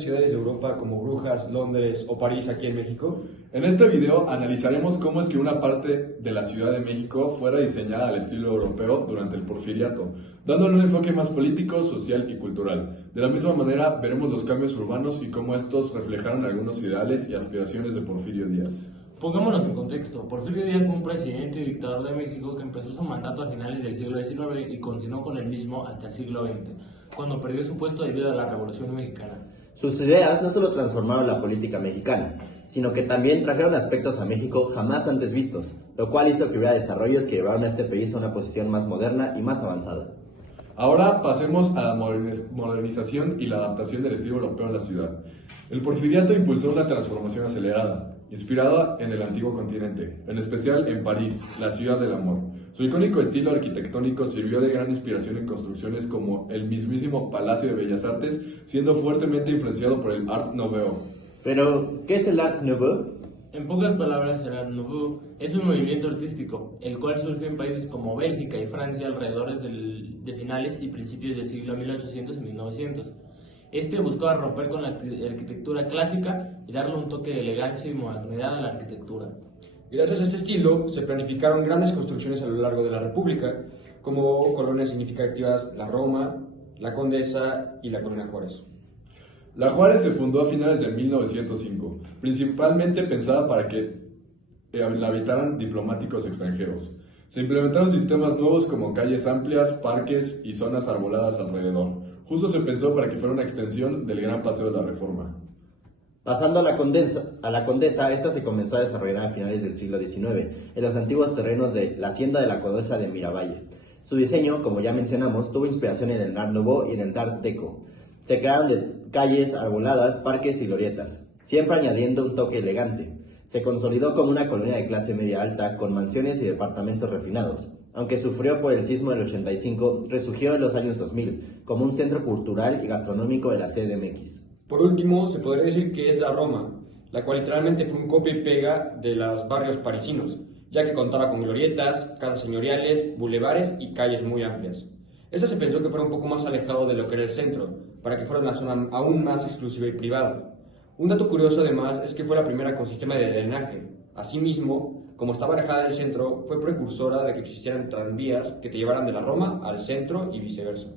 grandes ciudades de Europa como Brujas, Londres o París aquí en México? En este video analizaremos cómo es que una parte de la Ciudad de México fuera diseñada al estilo europeo durante el Porfiriato, dándole un enfoque más político, social y cultural. De la misma manera, veremos los cambios urbanos y cómo estos reflejaron algunos ideales y aspiraciones de Porfirio Díaz. Pongámonos en contexto. Porfirio Díaz fue un presidente y dictador de México que empezó su mandato a finales del siglo XIX y continuó con el mismo hasta el siglo XX, cuando perdió su puesto debido a la Revolución Mexicana. Sus ideas no solo transformaron la política mexicana, sino que también trajeron aspectos a México jamás antes vistos, lo cual hizo que hubiera desarrollos que llevaron a este país a una posición más moderna y más avanzada. Ahora pasemos a la modernización y la adaptación del estilo europeo a la ciudad. El Porfiriato impulsó una transformación acelerada, inspirada en el antiguo continente, en especial en París, la ciudad del amor. Su icónico estilo arquitectónico sirvió de gran inspiración en construcciones como el mismísimo Palacio de Bellas Artes, siendo fuertemente influenciado por el Art Nouveau. Pero, ¿qué es el Art Nouveau? En pocas palabras, el Art Nouveau es un movimiento artístico, el cual surge en países como Bélgica y Francia alrededor de finales y principios del siglo 1800 y 1900. Este buscaba romper con la arquitectura clásica y darle un toque de elegancia y modernidad a la arquitectura. Gracias a este estilo, se planificaron grandes construcciones a lo largo de la República, como colonias significativas La Roma, La Condesa y la Colonia Juárez. La Juárez se fundó a finales de 1905, principalmente pensada para que la habitaran diplomáticos extranjeros. Se implementaron sistemas nuevos como calles amplias, parques y zonas arboladas alrededor. Justo se pensó para que fuera una extensión del Gran Paseo de la Reforma. Pasando a la Condesa, esta se comenzó a desarrollar a finales del siglo XIX, en los antiguos terrenos de la Hacienda de la Condesa de Miravalle. Su diseño, como ya mencionamos, tuvo inspiración en el Art Nouveau y en el Art Deco. Se crearon calles arboladas, parques y glorietas, siempre añadiendo un toque elegante. Se consolidó como una colonia de clase media alta, con mansiones y departamentos refinados. Aunque sufrió por el sismo del 85, resurgió en los años 2000, como un centro cultural y gastronómico de la CDMX. Por último, se podría decir que es la Roma, la cual literalmente fue un copia y pega de los barrios parisinos, ya que contaba con glorietas, casas señoriales, bulevares y calles muy amplias. Esto se pensó que fuera un poco más alejado de lo que era el centro, para que fuera una zona aún más exclusiva y privada. Un dato curioso además es que fue la primera con sistema de drenaje. Asimismo, como estaba alejada del centro, fue precursora de que existieran tranvías que te llevaran de la Roma al centro y viceversa.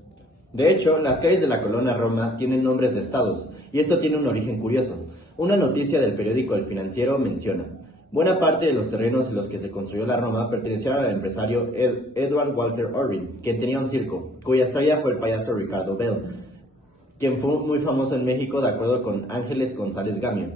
De hecho, las calles de la colonia Roma tienen nombres de estados, y esto tiene un origen curioso. Una noticia del periódico El Financiero menciona: buena parte de los terrenos en los que se construyó la Roma pertenecieron al empresario Edward Walter Orrin, quien tenía un circo, cuya estrella fue el payaso Ricardo Bell, quien fue muy famoso en México de acuerdo con Ángeles González Gamio.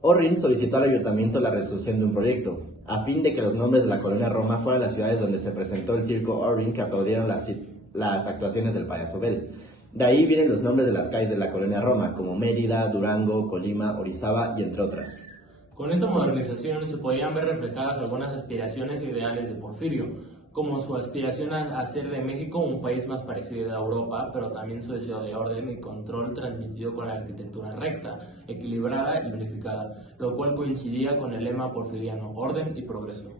Orrin solicitó al ayuntamiento la resolución de un proyecto, a fin de que los nombres de la colonia Roma fueran las ciudades donde se presentó el circo Orrin, que aplaudieron las actuaciones del payaso Bell. De ahí vienen los nombres de las calles de la colonia Roma, como Mérida, Durango, Colima, Orizaba y entre otras. Con esta modernización se podían ver reflejadas algunas aspiraciones e ideales de Porfirio, como su aspiración a hacer de México un país más parecido a Europa, pero también su deseo de orden y control transmitido con la arquitectura recta, equilibrada y unificada, lo cual coincidía con el lema porfiriano: orden y progreso.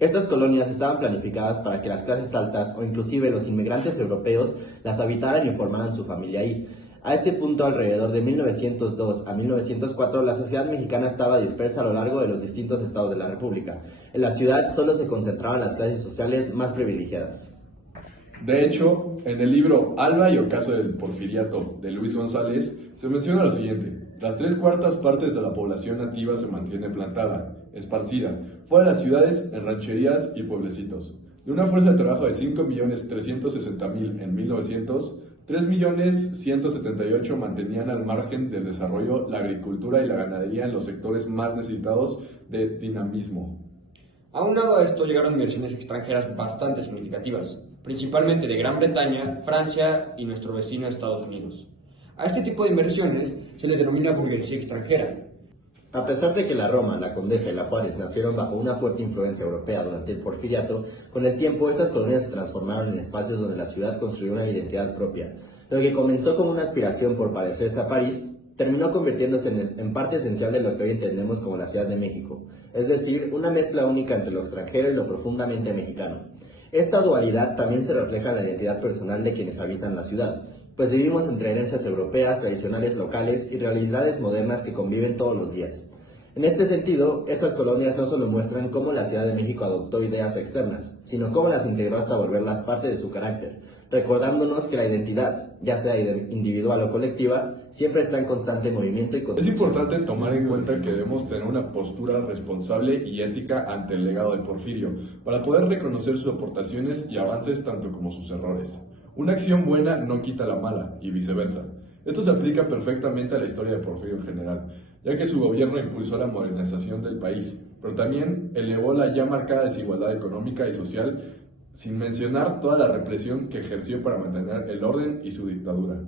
Estas colonias estaban planificadas para que las clases altas o inclusive los inmigrantes europeos las habitaran y formaran su familia ahí. A este punto, alrededor de 1902 a 1904, la sociedad mexicana estaba dispersa a lo largo de los distintos estados de la República. En la ciudad solo se concentraban las clases sociales más privilegiadas. De hecho, en el libro Alba y Ocaso del Porfiriato de Luis González se menciona lo siguiente: las 3/4 partes de la población nativa se mantiene plantada, esparcida, fuera de las ciudades, en rancherías y pueblecitos. De una fuerza de trabajo de 5.360.000 en 1900, 3.178.000 mantenían al margen del desarrollo la agricultura y la ganadería en los sectores más necesitados de dinamismo. Aunado a esto llegaron inversiones extranjeras bastante significativas, principalmente de Gran Bretaña, Francia y nuestro vecino Estados Unidos. A este tipo de inversiones se les denomina burguesía extranjera. A pesar de que la Roma, la Condesa y la Juárez nacieron bajo una fuerte influencia europea durante el Porfiriato, con el tiempo estas colonias se transformaron en espacios donde la ciudad construyó una identidad propia. Lo que comenzó como una aspiración por parecerse a París, terminó convirtiéndose en parte esencial de lo que hoy entendemos como la Ciudad de México, es decir, una mezcla única entre lo extranjero y lo profundamente mexicano. Esta dualidad también se refleja en la identidad personal de quienes habitan la ciudad. pues vivimos entre herencias europeas, tradicionales locales y realidades modernas que conviven todos los días. En este sentido, estas colonias no solo muestran cómo la Ciudad de México adoptó ideas externas, sino cómo las integró hasta volverlas parte de su carácter, recordándonos que la identidad, ya sea individual o colectiva, siempre está en constante movimiento y Es construcción. importante tomar en cuenta que debemos tener una postura responsable y ética ante el legado de Porfirio, para poder reconocer sus aportaciones y avances tanto como sus errores. Una acción buena no quita la mala, y viceversa. Esto se aplica perfectamente a la historia de Porfirio en general, ya que su gobierno impulsó la modernización del país, pero también elevó la ya marcada desigualdad económica y social, sin mencionar toda la represión que ejerció para mantener el orden y su dictadura.